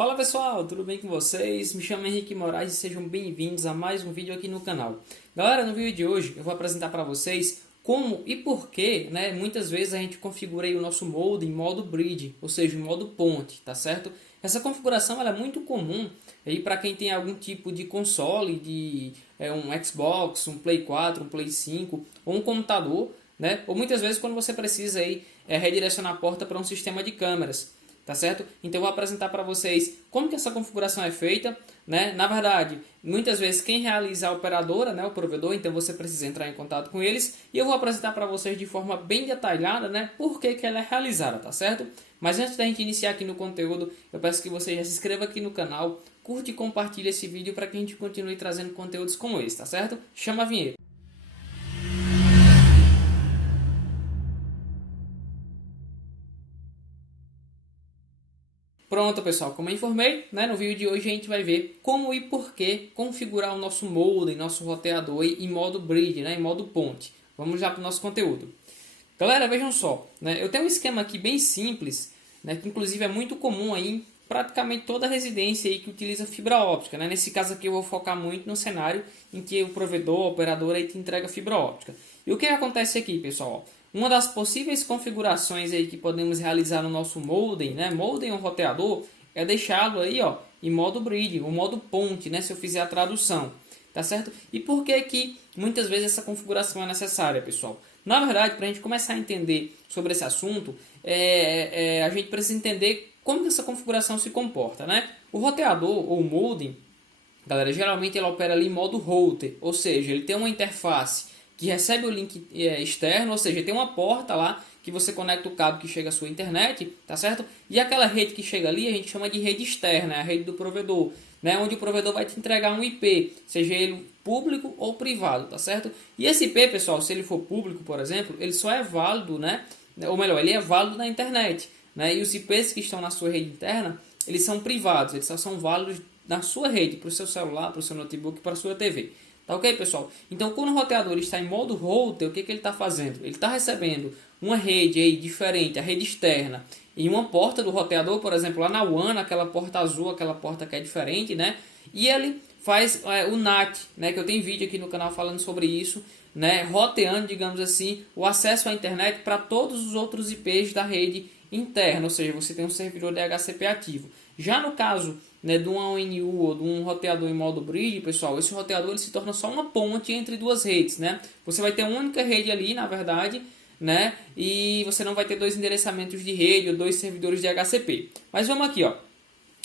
Fala pessoal, tudo bem com vocês? Me chamo Henrique Moraes e sejam bem-vindos a mais um vídeo aqui no canal. Galera, no vídeo de hoje eu vou apresentar para vocês como e por que, muitas vezes a gente configura aí o nosso molde em modo bridge, ou seja, em modo ponte, tá certo? Essa configuração ela é muito comum aí para quem tem algum tipo de console, de um Xbox, um Play 4, um Play 5 ou um computador, ou muitas vezes quando você precisa aí redirecionar a porta para um sistema de câmeras. Tá certo? Então eu vou apresentar para vocês como que essa configuração é feita, Na verdade, muitas vezes quem realiza a operadora, o provedor, então você precisa entrar em contato com eles e eu vou apresentar para vocês de forma bem detalhada, por que ela é realizada, tá certo? Mas antes da gente iniciar aqui no conteúdo, eu peço que você já se inscreva aqui no canal, curte e compartilhe esse vídeo para que a gente continue trazendo conteúdos como esse, tá certo? Chama a vinheta. Pronto, pessoal, como eu informei, no vídeo de hoje a gente vai ver como e por que configurar o nosso modem, nosso roteador em modo bridge, em modo ponte. Vamos já para o nosso conteúdo. Galera, vejam só, eu tenho um esquema aqui bem simples, que inclusive é muito comum aí em praticamente toda residência aí que utiliza fibra óptica. Nesse caso aqui eu vou focar muito no cenário em que o provedor, o operador aí te entrega fibra óptica. E o que acontece aqui, pessoal? Uma das possíveis configurações aí que podemos realizar no nosso modem, modem ou roteador, é deixá-lo aí, em modo bridge, o modo ponte, se eu fizer a tradução, tá certo? E por que que muitas vezes essa configuração é necessária, pessoal? Na verdade, para a gente começar a entender sobre esse assunto, a gente precisa entender como que essa configuração se comporta, O roteador ou modem, galera, geralmente ele opera ali em modo router, ou seja, ele tem uma interface que recebe o link externo, ou seja, tem uma porta lá que você conecta o cabo que chega à sua internet, tá certo? E aquela rede que chega ali a gente chama de rede externa, a rede do provedor, onde o provedor vai te entregar um IP, seja ele público ou privado, tá certo? E esse IP, pessoal, se ele for público, por exemplo, ele só é válido, ou melhor, ele é válido na internet, E os IPs que estão na sua rede interna, eles são privados, eles só são válidos na sua rede, para o seu celular, para o seu notebook, para a sua TV. Tá ok, pessoal? Então, quando o roteador está em modo router, o que ele está fazendo? Ele está recebendo uma rede aí diferente, a rede externa, em uma porta do roteador, por exemplo, lá na WAN, aquela porta azul, aquela porta que é diferente, E ele faz o NAT, que eu tenho vídeo aqui no canal falando sobre isso, roteando, digamos assim, o acesso à internet para todos os outros IPs da rede interna, ou seja, você tem um servidor DHCP ativo. Já no caso de um ONU ou de um roteador em modo bridge, pessoal, esse roteador ele se torna só uma ponte entre duas redes, Você vai ter uma única rede ali, na verdade, e você não vai ter dois endereçamentos de rede ou dois servidores de DHCP. Mas vamos aqui,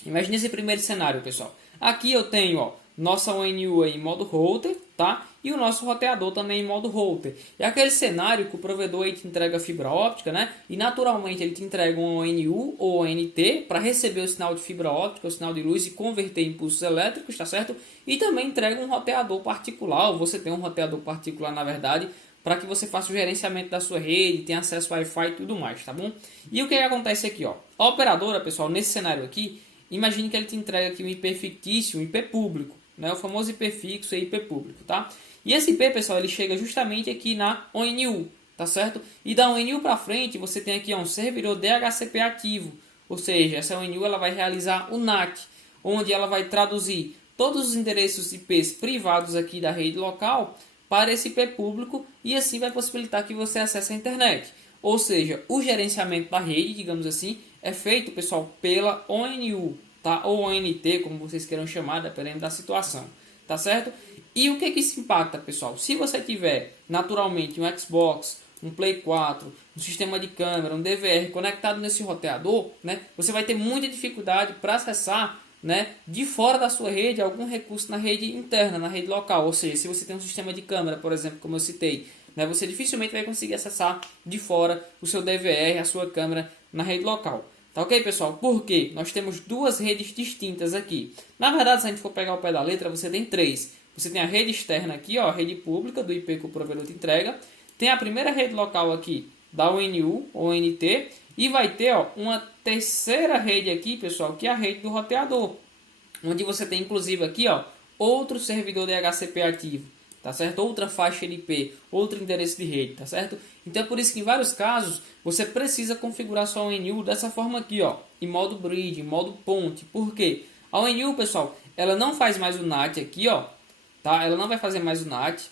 Imagine esse primeiro cenário, pessoal. Aqui eu tenho, nossa ONU aí em modo router, tá? E o nosso roteador também em modo router. É aquele cenário que o provedor aí te entrega fibra óptica, E naturalmente ele te entrega um ONU ou ONT para receber o sinal de fibra óptica, o sinal de luz e converter em impulsos elétricos, tá certo? E também entrega um roteador particular, ou você tem um roteador particular, na verdade, para que você faça o gerenciamento da sua rede, tenha acesso ao Wi-Fi e tudo mais, tá bom? E o que acontece aqui, A operadora, pessoal, nesse cenário aqui, imagine que ele te entrega aqui um IP fictício, um IP público, O famoso IP fixo e IP público, tá? E esse IP, pessoal, ele chega justamente aqui na ONU, tá certo? E da ONU para frente, você tem aqui um servidor DHCP ativo, ou seja, essa ONU ela vai realizar o NAT, onde ela vai traduzir todos os endereços IPs privados aqui da rede local para esse IP público e assim vai possibilitar que você acesse a internet. Ou seja, o gerenciamento da rede, digamos assim, é feito, pessoal, pela ONU, tá? Ou ONT, como vocês queiram chamar, dependendo da situação, tá certo? E o que isso impacta, pessoal? Se você tiver, naturalmente, um Xbox, um Play 4, um sistema de câmera, um DVR conectado nesse roteador, você vai ter muita dificuldade para acessar, de fora da sua rede, algum recurso na rede interna, na rede local. Ou seja, se você tem um sistema de câmera, por exemplo, como eu citei, você dificilmente vai conseguir acessar de fora o seu DVR, a sua câmera na rede local. Tá ok, pessoal? Por quê? Nós temos duas redes distintas aqui. Na verdade, se a gente for pegar o pé da letra, você tem três. Você tem a rede externa aqui, a rede pública do IP que o provedor te entrega. Tem a primeira rede local aqui da ONU, ONT. E vai ter uma terceira rede aqui, pessoal, que é a rede do roteador. Onde você tem, inclusive, aqui outro servidor DHCP ativo. tá certo? Outra faixa IP, outro endereço de rede, tá certo? Então é por isso que em vários casos você precisa configurar sua ONU dessa forma aqui, ó, em modo bridge, em modo ponte. Por quê? A ONU, pessoal, ela não faz mais o NAT aqui, ó, tá? Ela não vai fazer mais o NAT.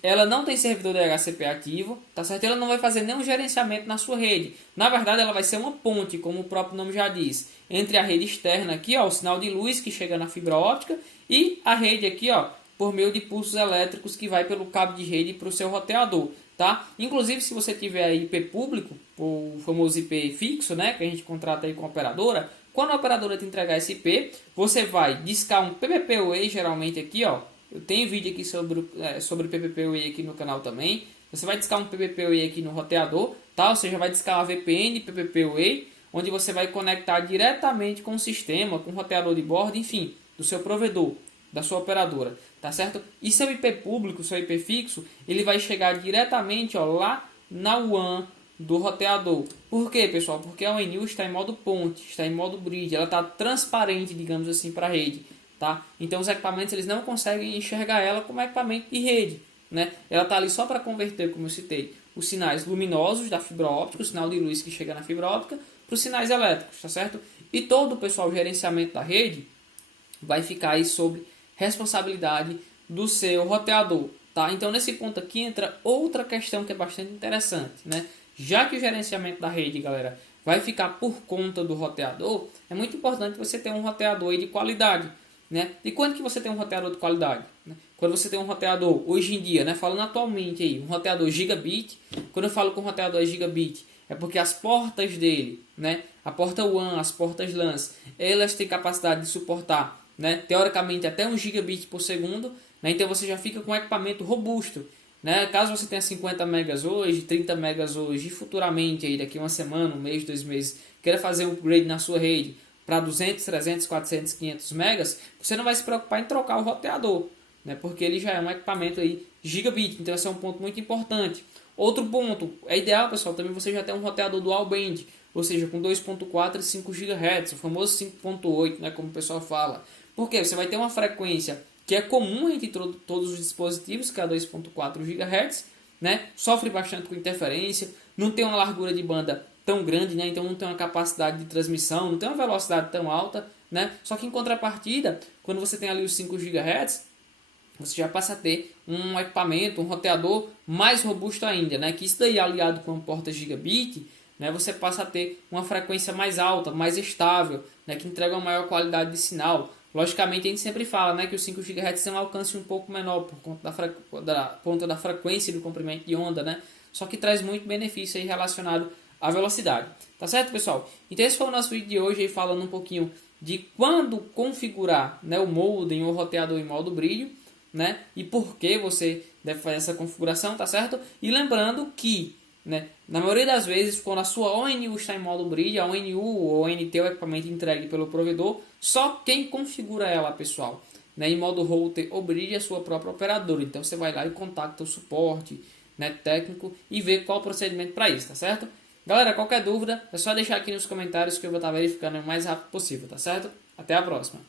Ela não tem servidor DHCP ativo, tá certo? Ela não vai fazer nenhum gerenciamento na sua rede. Na verdade, ela vai ser uma ponte, como o próprio nome já diz, entre a rede externa aqui, ó, o sinal de luz que chega na fibra óptica e a rede aqui, ó, por meio de pulsos elétricos que vai pelo cabo de rede para o seu roteador, tá? Inclusive, se você tiver IP público, o famoso IP fixo, né, que a gente contrata aí com a operadora, quando a operadora te entregar esse IP, você vai discar um PPPoE, geralmente aqui, ó. Eu tenho vídeo aqui sobre PPPoE aqui no canal também. Você vai discar um PPPoE aqui no roteador, tá? Ou seja, vai discar uma VPN PPPoE, onde você vai conectar diretamente com o sistema, com o roteador de bordo, enfim, do seu provedor, da sua operadora, tá certo? E seu IP público, seu IP fixo, ele vai chegar diretamente, ó, lá na WAN do roteador. Por quê, pessoal? Porque a ONU está em modo ponte, está em modo bridge, ela está transparente, digamos assim, para a rede. Tá? Então os equipamentos eles não conseguem enxergar ela como equipamento de rede, né? Ela está ali só para converter, como eu citei, os sinais luminosos da fibra óptica, o sinal de luz que chega na fibra óptica, para os sinais elétricos, tá certo? E todo o pessoal, o gerenciamento da rede vai ficar aí sob responsabilidade do seu roteador, tá? Então nesse ponto aqui entra outra questão que é bastante interessante, né? Já que o gerenciamento da rede, galera, vai ficar por conta do roteador, é muito importante você ter um roteador aí de qualidade. Né? E quando que você tem um roteador de qualidade? Né? Quando você tem um roteador, hoje em dia, né? Falando atualmente aí, um roteador gigabit. Quando eu falo que um roteador é gigabit, é porque as portas dele, né? A porta WAN, as portas LANs, elas têm capacidade de suportar, né? Teoricamente até 1 gigabit por segundo, né? Então você já fica com um equipamento robusto, né? Caso você tenha 50 megas hoje, 30 megas hoje, e futuramente aí daqui uma semana, um mês, 2 meses, queira fazer um upgrade na sua rede para 200, 300, 400, 500 megas, você não vai se preocupar em trocar o roteador, né? Porque ele já é um equipamento aí gigabit, então esse é um ponto muito importante. Outro ponto, é ideal, pessoal, também você já tem um roteador dual band, ou seja, com 2.4 e 5 GHz, o famoso 5.8, né, como o pessoal fala. Porque você vai ter uma frequência que é comum entre todos os dispositivos, que é a 2.4 GHz, né? Sofre bastante com interferência, não tem uma largura de banda tão grande, né? Então não tem uma capacidade de transmissão, não tem uma velocidade tão alta, né? Só que em contrapartida, quando você tem ali os 5 GHz, você já passa a ter um equipamento, um roteador mais robusto ainda, né? Que isso daí aliado com a porta gigabit, né? Você passa a ter uma frequência mais alta, mais estável, né? Que entrega uma maior qualidade de sinal. Logicamente a gente sempre fala, né, que os 5 GHz tem um alcance um pouco menor por conta da frequência e do comprimento de onda, né? Só que traz muito benefício aí relacionado à velocidade. Tá certo, pessoal? Então esse foi o nosso vídeo de hoje aí, falando um pouquinho de quando configurar, né, o modem ou o roteador em modo brilho, né? E por que você deve fazer essa configuração, tá certo? E lembrando que, né, na maioria das vezes, quando a sua ONU está em modo bridge, a ONU ou ONT, o equipamento entregue pelo provedor, só quem configura ela, pessoal, né, em modo router ou bridge é a sua própria operadora. Então você vai lá e contacta o suporte, né, técnico e vê qual o procedimento para isso, tá certo? Galera, qualquer dúvida é só deixar aqui nos comentários que eu vou estar verificando o mais rápido possível, tá certo? Até a próxima!